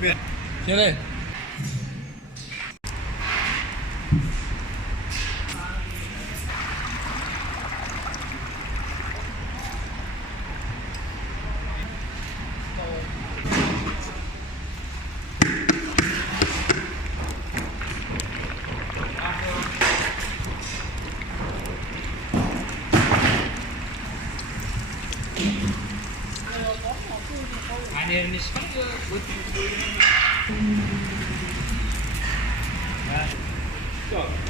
왜? 걔네. Go.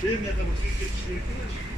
Sevmeyen adamı siz geçiştirdiniz.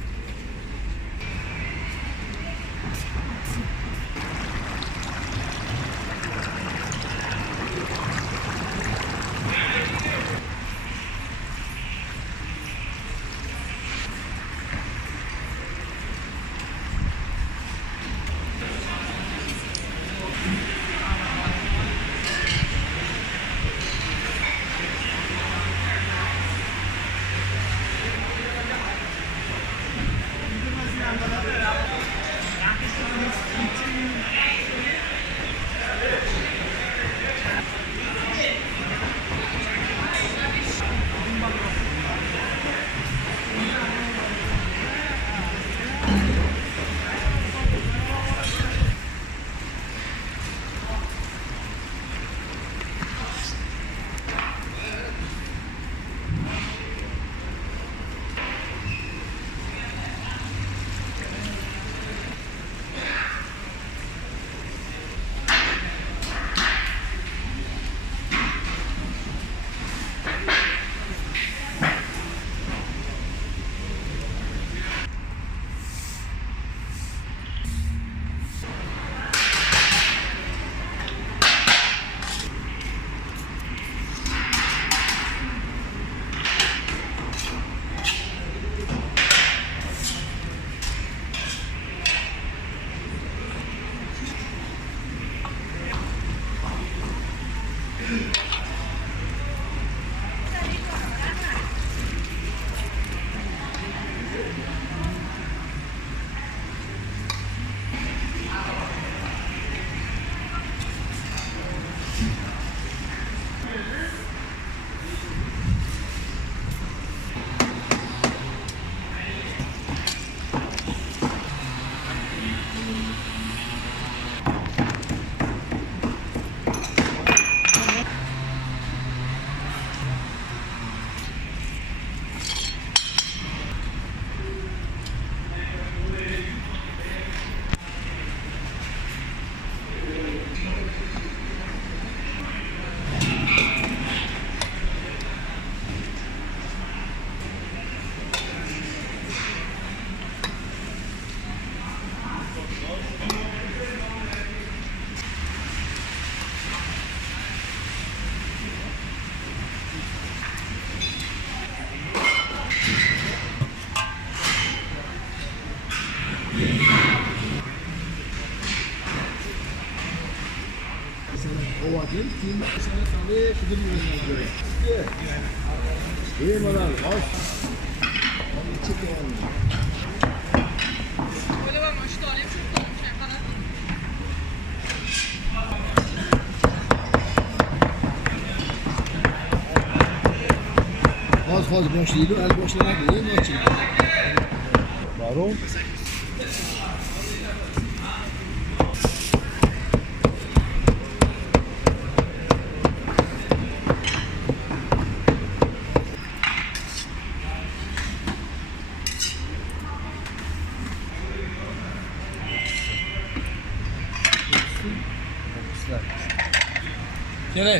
Salı kudur yönlendir. İyi moral, hoş. Onu çık oğlum. Öyle var mı? Şu খেলে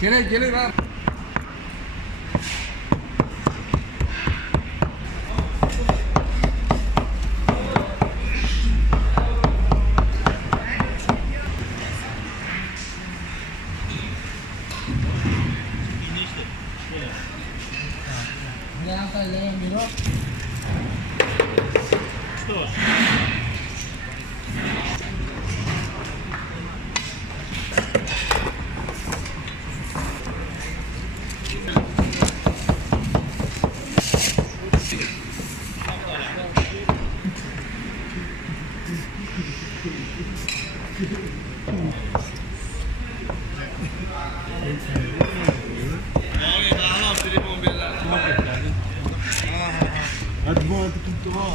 খেলে খেলে না Yeah, I'm going to Hadi bu artık tuttu ha.